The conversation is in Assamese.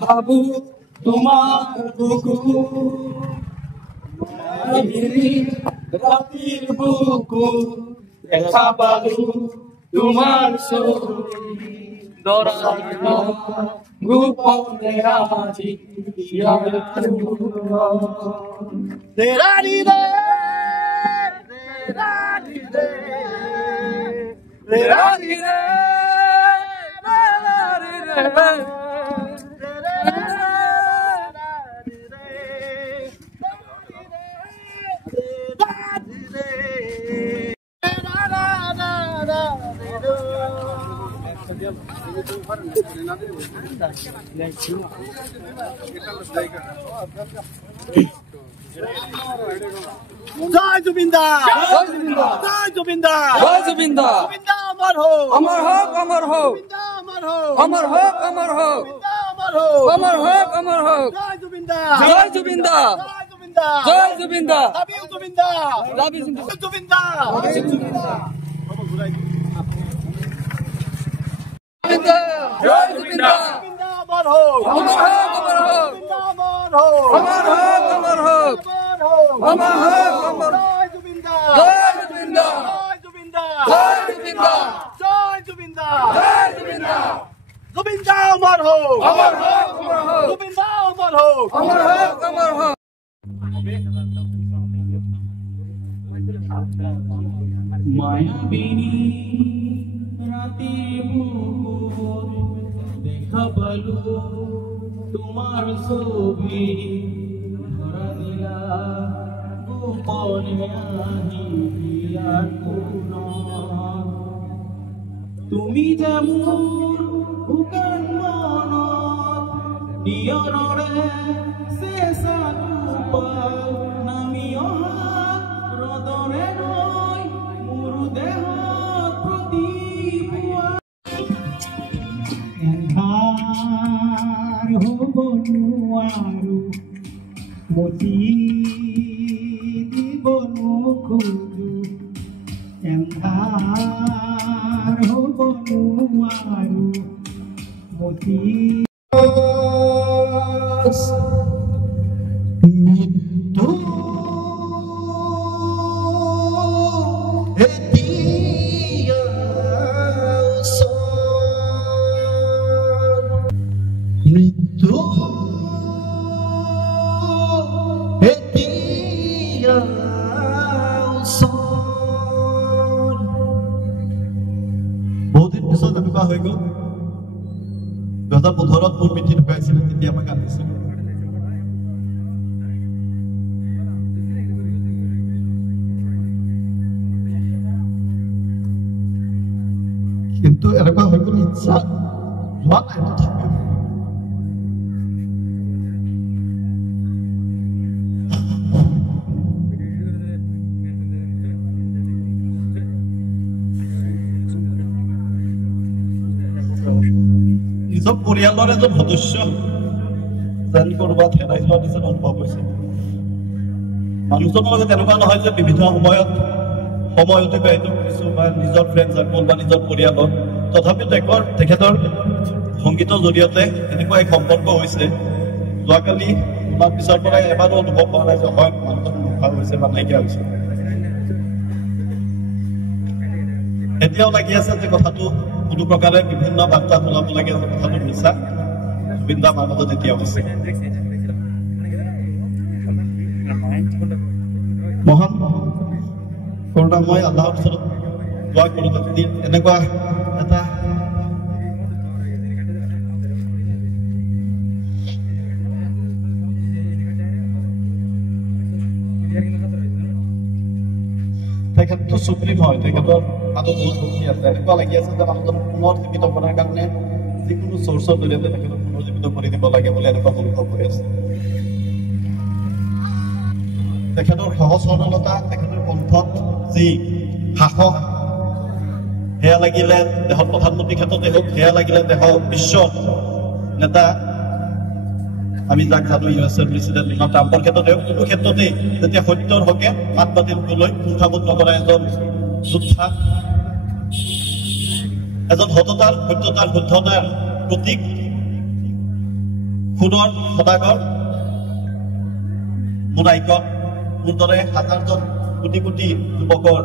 ভাবু তোমার বুকু রাতির বুকু দেখা পালু তোমার গোপনে আজি রানি রে রানি রে রানি রে জয় জুবিন্দা জয় জুবিন্দা জয় জুবিন্দা জয় জুবিন্দা জুবিন্দা অমর হোক অমর হোক অমর হোক অমর হোক অমর হোক অমর হোক অমর হোক জয় জুবিন্দা জয় জুবিন্দা জয় জুবিন্দা লাভ ইউ জুবিন্দা লাভ ইউ জুবিন্দা জয় জুবিন্দা জয় জুবিন্দা অমর হোক অমর হোক অমর হোক অমর হোক অমর হোক অমর হোক অমর জয় জুবিন্দা জয় জুবিন্দা জয় জুবিন্দা জয় জুবিন্দা জয় জুবিন্দা জুবিন্দা অমর হোক অমর হোক অমর হোক জুবিন্দা অমর হোক অমর হোক অমর হোক মায়াবিনী রাতির বুকুর দেখা পালু তোমার ছবি ধরা দিলা গোপনে আহিয়া তুমি যে মোৰ উকান মনত নিয়ৰৰে চেঁচা টোপাল নামি অহা ৰদৰে নৈ মোৰ দেহত প্ৰতিপুৱা এন্ধাৰ হ'ব নোৱাৰো মতি দিব নোখোজো এন্ধাৰ হ'ব নোৱাৰো মতি মৃত্যু এতিয়া মৃত্যু এতিয়া বহুদিন পিছত এনেকুৱা হৈ গ'ল 2015 মোৰ পিঠি ঢুকাইছিলে তেতিয়া মই কান্দিছিলোঁ কিন্তু এনেকুৱা হৈ গ'ল ইচ্ছা যোৱা নাই তথাপিও নিজৰ পৰিয়ালৰ এজন সদস্য যেন ক'ৰবাত হেৰাই যোৱা নিচিনা অনুভৱ হৈছে মানুহজনৰ লগত এনেকুৱা নহয় যে বিভিন্ন সময়ত সময় অতিবাহিত কৰিছোঁ বা নিজৰ ফ্ৰেণ্ড চাৰ্কল বা নিজৰ পৰিয়ালত তথাপিও তেখেতৰ সংগীতৰ জৰিয়তে এনেকুৱা এক সম্পৰ্ক হৈছে যোৱাকালি তোমাৰ পিছৰ পৰাই এবাৰো অনুভৱ হোৱা নাই যে হয় মানুহজন নোখোৱা হৈছে বা নাইকিয়া হৈছে এতিয়াও লাগি আছে যে কথাটো কোনো প্ৰকাৰে বিভিন্ন বাৰ্তা ওলাব লাগে যে কথাটো মিছা জুবিন দা আমাৰ মাজত এতিয়াও আছে মহান কৰোণা মই আল্লাহৰ ওচৰত দোৱা কৰোঁ যাতে এনেকুৱা এটা তেখেতটো সুপ্ৰিম হয় তেখেতৰ হাতত বহুত শক্তি আছে এনেকুৱা লাগি আছে যে মানুহজন পুনৰ জীৱিত কৰাৰ কাৰণে যিকোনো চ'ৰ্চৰ জৰিয়তে তেখেতক পুনৰ জীৱিত কৰি দিব লাগে বুলি এনেকুৱা অনুভৱ হৈ আছে তেখেতৰ সহজ সৰলতা তেখেতৰ কণ্ঠত যি সাহস সেয়া লাগিলে দেশৰ প্ৰধানমন্ত্ৰীৰ ক্ষেত্ৰতে হওক, সেয়া লাগিলে দেশৰ বিশ্ব নেতা আমি যাক জানো USA প্ৰেচিডেণ্ট ডনাল্ড ট্ৰাম্পৰ ক্ষেত্ৰতে হওক, কোনো ক্ষেত্ৰতেই যেতিয়া সত্যৰ হকে মাত মাতিবলৈ কুণ্ঠাবোধ নকৰা এজন যোদ্ধা, এজন সততাৰ, সত্যতাৰ, শুদ্ধতাৰ প্ৰতীক, সোণৰ সদাগৰ, মোৰ আইকন, মোৰ দৰে হাজাৰজন কোটি কোটি যুৱকৰ